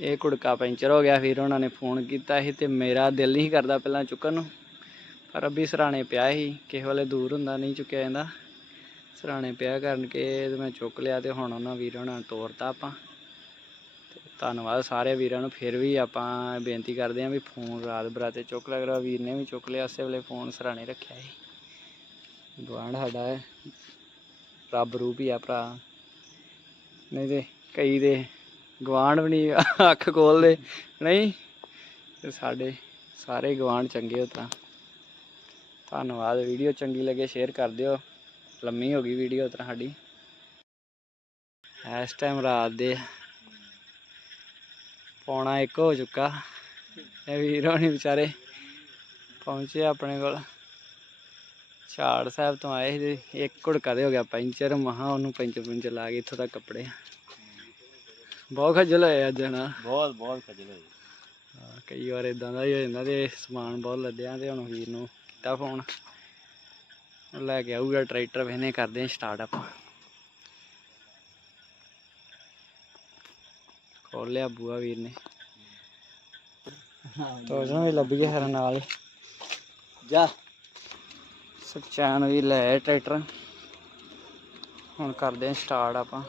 ਇਹ ਕੁੜਕਾ ਪੈਂਚਰ ਹੋ ਗਿਆ, ਫਿਰ ਉਹਨਾਂ ਨੇ ਫੋਨ ਕੀਤਾ ਸੀ ਤੇ ਮੇਰਾ ਦਿਲ ਨਹੀਂ ਕਰਦਾ ਪਹਿਲਾਂ ਚੁੱਕਣ ਨੂੰ। ਪਰ ਅੱਬੀ ਸਰਾਣੇ ਪਿਆ ਸੀ, ਕਿਸੇ ਵੇਲੇ ਦੂਰ ਹੁੰਦਾ ਨਹੀਂ ਚੁੱਕਿਆ ਜਾਂਦਾ। ਸਰਾਣੇ ਪਿਆ ਕਰਨ ਕੇ ਮੈਂ ਚੁੱਕ ਲਿਆ ਤੇ ਹੁਣ ਉਹਨਾਂ ਵੀਰਾਂ ਨਾਲ ਤੋਰਤਾ ਆਪਾਂ। ਧੰਨਵਾਦ ਸਾਰੇ ਵੀਰਾਂ ਨੂੰ, ਫਿਰ ਵੀ ਆਪਾਂ ਬੇਨਤੀ ਕਰਦੇ ਹਾਂ ਵੀ ਫੋਨ ਰਾਤ ਬਰਾਤੇ ਚੁੱਕ ਲਿਆ ਕਰੋ। ਵੀਰ ਨੇ ਵੀ ਚੁੱਕ ਲਿਆ, ਉਸੇ ਵੇਲੇ ਫੋਨ ਸਰਾਣੇ ਰੱਖਿਆ ਸੀ। ਗੁਆਂਢ ਸਾਡਾ ਹੈ, ਰੱਬ ਰੂਪ ਹੀ ਆ ਭਰਾ। ਨਹੀਂ ਤੇ ਕਈ ਦੇ ਗਵਾਂਢ ਵੀ ਨਹੀਂ, ਅੱਖ ਖੋਲਦੇ। ਨਹੀਂ, ਤੇ ਸਾਡੇ ਸਾਰੇ ਗਵਾਂਢ ਚੰਗੇ ਹੋ ਤਾਂ ਧੰਨਵਾਦ, ਵੀਡੀਓ ਚੰਗੀ ਲੱਗੇ ਸ਼ੇਅਰ ਕਰ ਦਿਓ। ਲੰਮੀ ਹੋ ਗਈ ਵੀਡੀਓ ਤਾਂ ਸਾਡੀ। ਇਸ ਟਾਈਮ ਰਾਤ ਦੇ ਪੌਣਾ ਇੱਕ ਹੋ ਚੁੱਕਾ। ਇਹ ਵੀਰ ਹੋਣੀ ਵਿਚਾਰੇ ਪਹੁੰਚੇ ਆਪਣੇ ਕੋਲ। ਝਾੜ ਸਾਹਿਬ ਤੋਂ ਆਏ ਸੀ, ਇੱਕ ਘੁੜਕਾ ਦੇ ਹੋ ਗਿਆ ਪੈਂਚਰ। ਮਹਾ ਉਹਨੂੰ ਪੈਂਚਰ ਪੁੰਚਰ ਲਾ ਕੇ ਇੱਥੋਂ ਤੱਕ ਕੱਪੜੇ। ਬਹੁਤ ਖੱਜਲ ਹੋਏ ਅੱਜ ਨਾ ਬਹੁਤ ਬਹੁਤ ਖਜਲ ਹੋਈ ਹਾਂ, ਕਈ ਵਾਰ ਇਦਾਂ ਦਾ ਹੀ ਹੋ ਜਾਂਦਾ ਤੇ ਸਮਾਨ ਬਹੁਤ ਲੱਦਿਆ ਤੇ ਹੁਣ ਵੀਰ ਨੂੰ ਕੀਤਾ ਫੋਨ ਉਹ ਲੈ ਕੇ ਆਊਗਾ ਟਰੈਕਟਰ ਵੇਨੇ ਕਰਦੇ ਆ ਸਟਾਰਟ ਆਪਾਂ ਖੋਲ ਲਿਆ ਬੂਆ ਵੀਰ ਨੇ। ਤੋਜਨ ਵੀ ਲੱਭ ਗਿਆ ਹਰ ਨਾਲ। ਹੀ ਜਾ। ਸੁਖਚੈਨ ਵੀ ਲੈ ਟਰੈਕਟਰ ਹੁਣ ਕਰਦੇ ਆ ਸਟਾਰਟ ਆਪਾਂ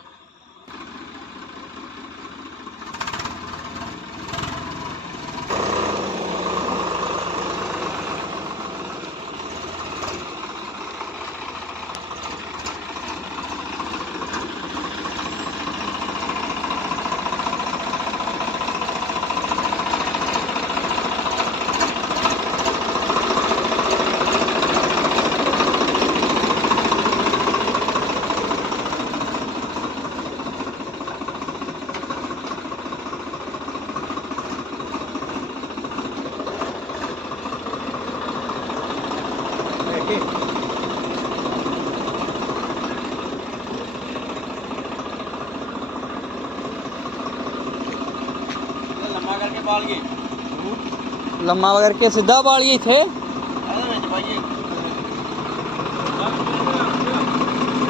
ਲੰਮਾ ਕਰਕੇ ਪਾਲ ਗਏ ਲੰਮਾ ਕਰਕੇ ਸਿੱਧਾ ਬਾਲੀਏ ਇੱਥੇ ਇਹਦੇ ਵਿੱਚ ਪਾਈਏ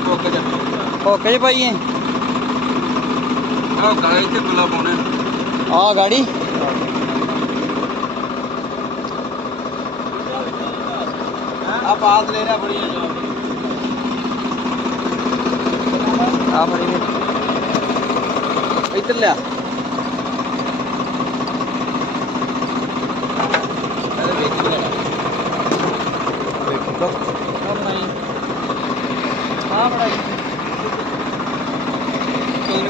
ਕੋਕ ਜਾ ਓਕੇ ਜੀ ਪਾਈਏ ਆਹ ਕਾਲੇ ਇੱਥੇ ਗੁੱਲਾ ਪਾਉਣੇ ਆ ਗਾੜੀ ਆ ਪਾਲ ਲੈ ਰਿਹਾ ਬੜੀ ਜੋ ਆ ਫੜੀ ਵੀ ਇੱਧਰ ਲਿਆ ਇਹਦੇ ਵਿੱਚ ਹੀ ਲੈਣਾ ਵੇਖੋ ਆ ਬਣਾਈ ਆ ਬੜਾ ਤੂੰ ਲਗਾ ਦੇ ਵਿੱਚ ਹੈ ਦੀ ਥੱਲੇ ਲਗਾ ਲਾ ਥੱਲੇ ਲਗਾ ਲਾ ਪਤਾ ਇੱਧਰ ਪਾ ਦੇ ਆਹ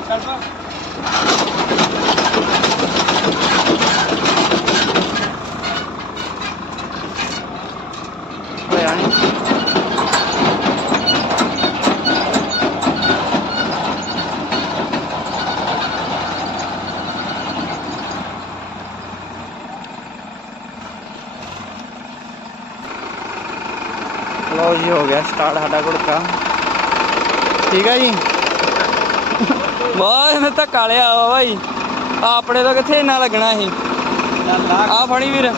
ਚੱਲ ਮਾਰ ਹੋਇਆ ਨੀ ਲਓ ਜੀ ਹੋ ਗਿਆ ਸਟਾਰਟ ਸਾਡਾ ਘੁੜਕਾ ਠੀਕ ਆ ਜੀ? ਬਹੁਤ ਇਹਨੇ ਧੱਕਾ ਲਿਆ ਵਾ ਭਾਈ ਆਪਣੇ ਤੋਂ ਕਿੱਥੇ ਇੰਨਾ ਲੱਗਣਾ ਸੀ ਆ ਫੜੀ ਵੀਰ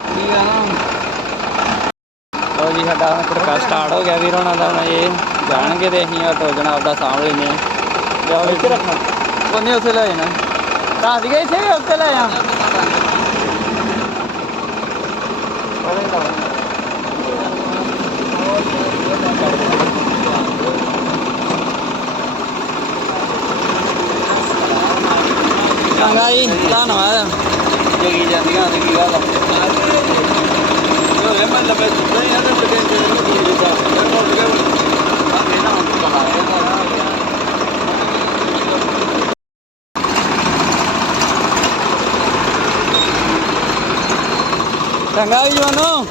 ਠੀਕ ਆ ਨਾ ਲਓ ਜੀ ਸਾਡਾ ਹੁਣ ਟਰਕਾ ਸਟਾਰਟ ਹੋ ਗਿਆ ਵੀਰ ਉਹਨਾਂ ਦਾ ਹੁਣ ਇਹ ਜਾਣਗੇ ਤੇ ਅਸੀਂ ਆਟੋ ਜਨਾਬ ਦਾ ਸਾਂਭ ਲੈਨੇ ਆ ਜਾਓ ਇੱਥੇ ਰੱਖਣਾ ਕੋਨੇ ਉੱਥੇ ਲੈ ਜਾਣਾ। ਦਈਏ ਇੱਥੇ ਕਿ ਉੱਥੇ ਲੈ ਜਾ ਚੰਗਾ ਜੀ ਧੰਨਵਾਦ। ਜਗੀ ਜਾਂਦੀਆਂ ਤੇ ਕੀ ਗੱਲ ਆ? ਸੁੱਤੇ ਹੀ ਆ ਤੇ ਮੁੜ ਕੇ ਜਿਹੜੇ ਨੂੰ ਕੀ ਦਿੱਤਾ ਮੈਂ ਮੁੜ ਕੇ ਆ ਕੇ ਨਾ ਹੁਣ ਬਹਾਇਆ ਨਾ ਚੰਗਾ ਜੀ ਜਵਾਨੋ